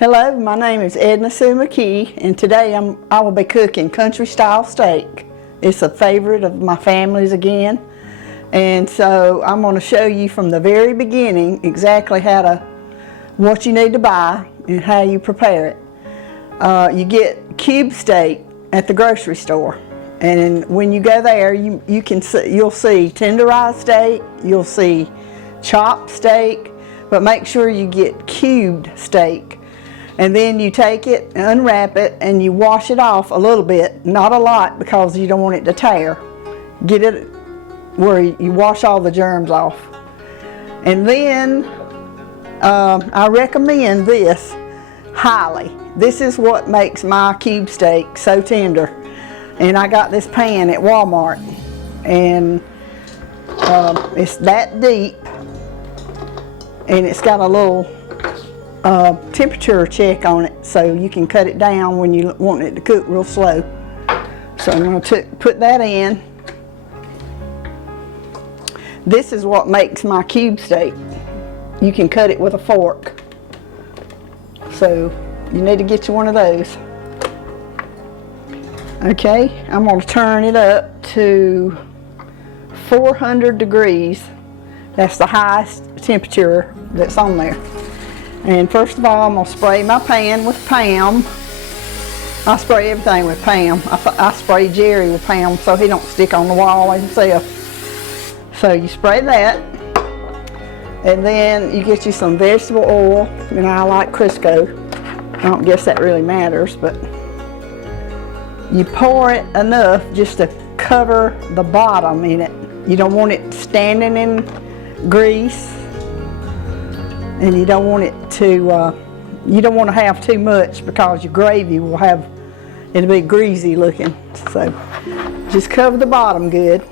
Hello, my name is Edna Sue McKee, and today I will be cooking country style steak. It's a favorite of my family's again, and so I'm going to show you from the very beginning exactly what you need to buy and how you prepare it. You get cube steak at the grocery store, and when you go there, you'll see tenderized steak, you'll see chopped steak, but make sure you get cubed steak. And then you take it, unwrap it, and you wash it off a little bit, not a lot because you don't want it to tear. Get it where you wash all the germs off. And then I recommend this highly. This is what makes my cube steak so tender. And I got this pan at Walmart, and it's that deep, and it's got a little temperature check on it, so you can cut it down when you want it to cook real slow. So I'm going to put that in. This is what makes my cube steak. You can cut it with a fork, so you need to get you one of those. Okay, I'm going to turn it up to 400 degrees. That's the highest temperature that's on there. And first of all, I'm going to spray my pan with Pam. I spray everything with Pam. I spray Jerry with Pam so he don't stick on the wall himself. So you spray that, and then you get you some vegetable oil, and I like Crisco. I don't guess that really matters, but you pour it enough just to cover the bottom in it. You don't want it standing in grease. And you don't want it to, you don't want to have too much because your gravy it'll be greasy looking. So just cover the bottom good.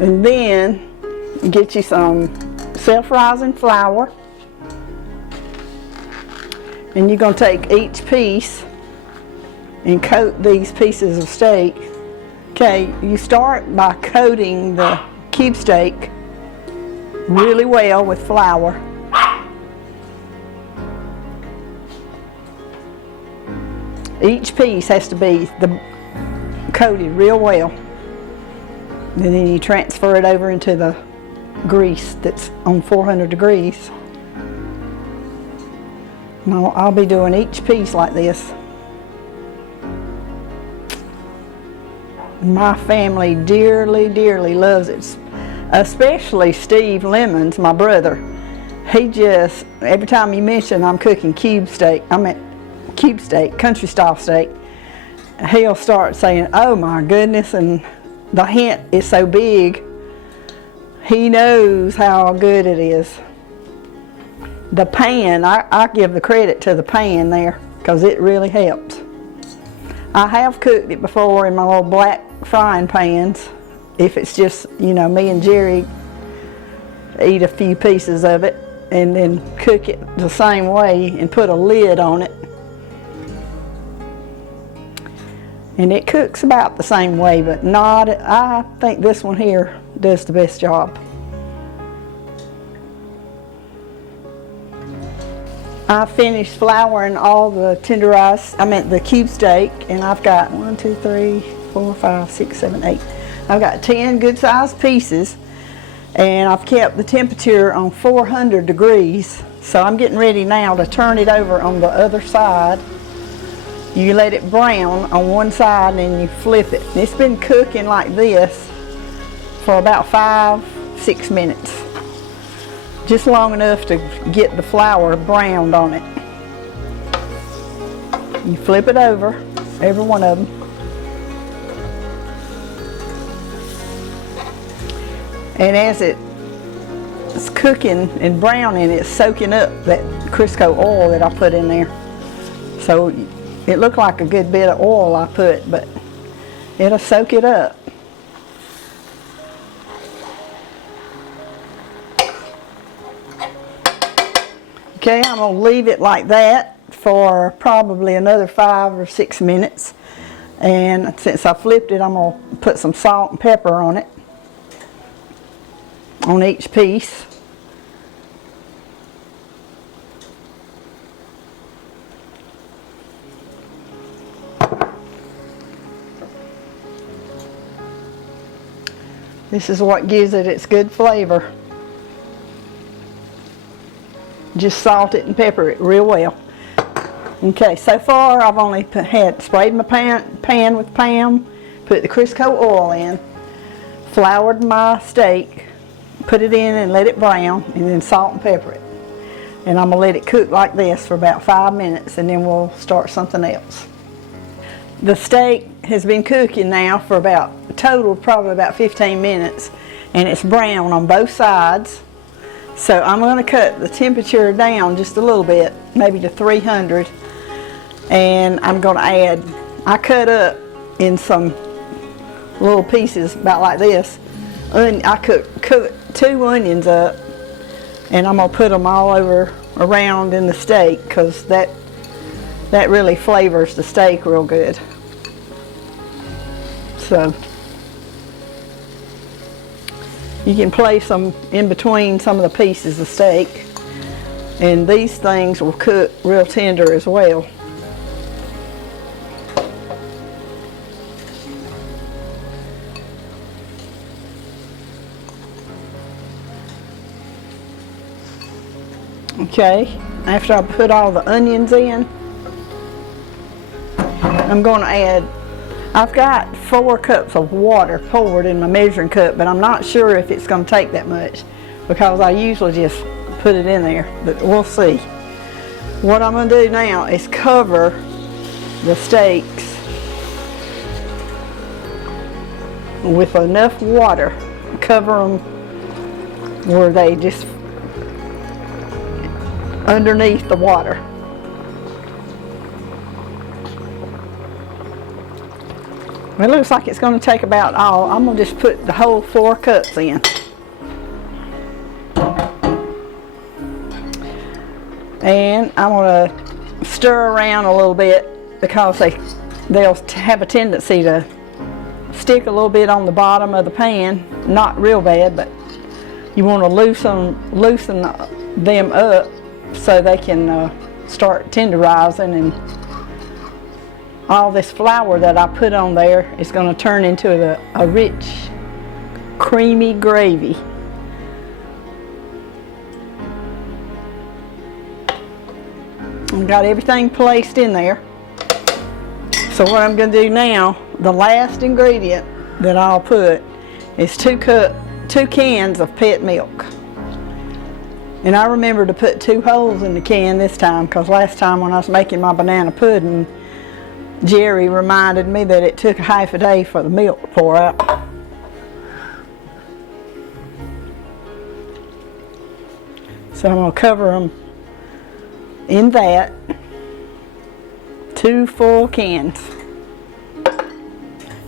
And then get you some self-rising flour. And you're going to take each piece and coat these pieces of steak. Okay, you start by coating the cube steak really well with flour. Each piece has to be coated real well. And then you transfer it over into the grease that's on 400 degrees. Now I'll be doing each piece like this. My family dearly, dearly loves it. Especially Steve Lemons, my brother. He just, every time you mention I'm cooking cube steak, country style steak, he'll start saying, oh my goodness, and the hint is so big, he knows how good it is. The pan, I give the credit to the pan there, because it really helps. I have cooked it before in my little black frying pans. If it's just, me and Jerry eat a few pieces of it and then cook it the same way and put a lid on it. And it cooks about the same way, but I think this one here does the best job. I finished flouring all the the cube steak, and I've got 1, 2, 3, 4, 5, 6, 7, 8. I've got 10 good sized pieces, and I've kept the temperature on 400 degrees. So I'm getting ready now to turn it over on the other side. You let it brown on one side and then you flip it. And it's been cooking like this for about 5-6 minutes. Just long enough to get the flour browned on it. You flip it over, every one of them. And as it's cooking and browning, it's soaking up that Crisco oil that I put in there. So it looked like a good bit of oil I put, but it'll soak it up. Okay, I'm going to leave it like that for probably another 5 or 6 minutes. And since I flipped it, I'm going to put some salt and pepper on it. On each piece. This is what gives it its good flavor. Just salt it and pepper it real well. Okay, so far I've only sprayed my pan with Pam, put the Crisco oil in, floured my steak, put it in and let it brown, and then salt and pepper it. And I'm going to let it cook like this for about 5 minutes, and then we'll start something else. The steak has been cooking now for probably about 15 minutes, and it's brown on both sides. So I'm going to cut the temperature down just a little bit, maybe to 300, and I'm going to I cut up in some little pieces about like this. I cut 2 onions up, and I'm going to put them all around in the steak, because that really flavors the steak real good. So you can place them in between some of the pieces of steak, and these things will cook real tender as well. Okay, after I put all the onions in, I'm going to add, I've got 4 cups of water poured in my measuring cup, but I'm not sure if it's going to take that much, because I usually just put it in there, but we'll see. What I'm going to do now is cover the steaks with enough water. Cover them where they just underneath the water. It looks like it's going to take about all. I'm going to just put the whole 4 cups in. And I'm going to stir around a little bit, because they'll have a tendency to stick a little bit on the bottom of the pan. Not real bad, but you want to loosen them up so they can start tenderizing, and all this flour that I put on there is going to turn into a rich, creamy gravy. I've got everything placed in there. So what I'm going to do now, the last ingredient that I'll put is 2 cans of pet milk. And I remember to put 2 holes in the can this time, because last time when I was making my banana pudding, Jerry reminded me that it took half a day for the milk to pour out. So I'm going to cover them in that. 2 full cans.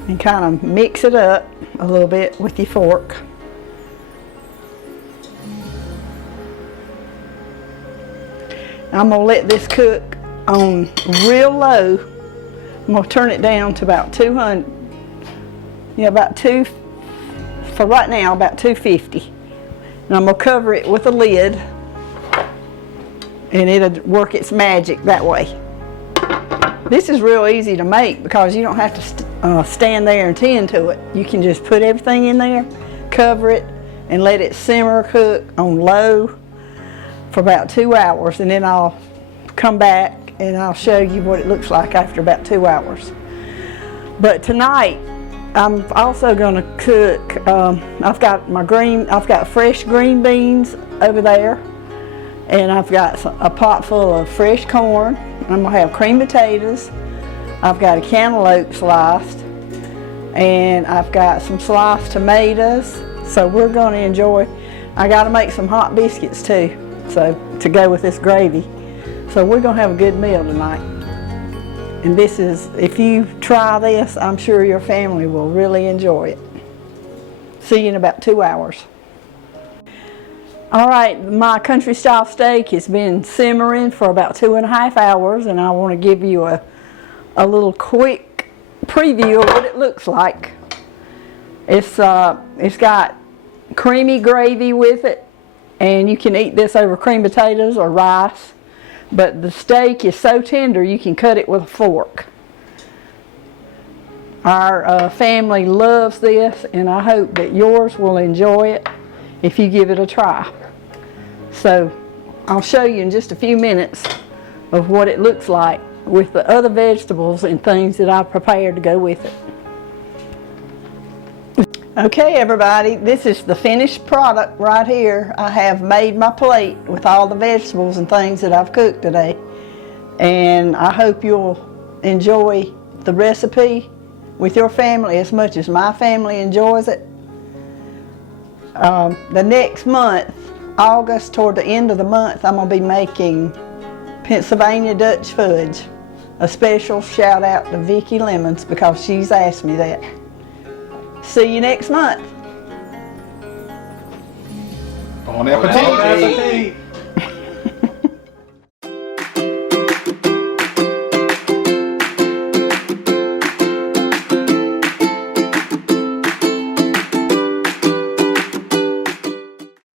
And kind of mix it up a little bit with your fork. I'm going to let this cook on real low. I'm going to turn it down to about 200, for right now, about 250. And I'm going to cover it with a lid, and it'll work its magic that way. This is real easy to make, because you don't have to stand there and tend to it. You can just put everything in there, cover it, and let it simmer cook on low for about 2 hours, and then I'll come back and I'll show you what it looks like after about 2 hours. But tonight I'm also going to cook. I've got fresh green beans over there, and I've got a pot full of fresh corn. I'm going to have cream potatoes. I've got a cantaloupe sliced, and I've got some sliced tomatoes. So we're going to enjoy. I got to make some hot biscuits too, so to go with this gravy. So we're going to have a good meal tonight. And this is, if you try this, I'm sure your family will really enjoy it. See you in about 2 hours. All right, my country style steak has been simmering for about 2.5 hours, and I want to give you a little quick preview of what it looks like. It's got creamy gravy with it, and you can eat this over cream potatoes or rice. But the steak is so tender you can cut it with a fork. Our family loves this, and I hope that yours will enjoy it if you give it a try. So I'll show you in just a few minutes of what it looks like with the other vegetables and things that I've prepared to go with it. Okay everybody, this is the finished product right here. I have made my plate with all the vegetables and things that I've cooked today. And I hope you'll enjoy the recipe with your family as much as my family enjoys it. The next month, August, toward the end of the month, I'm going to be making Pennsylvania Dutch fudge. A special shout out to Vicki Lemons because she's asked me that. See you next month. Bon appetit!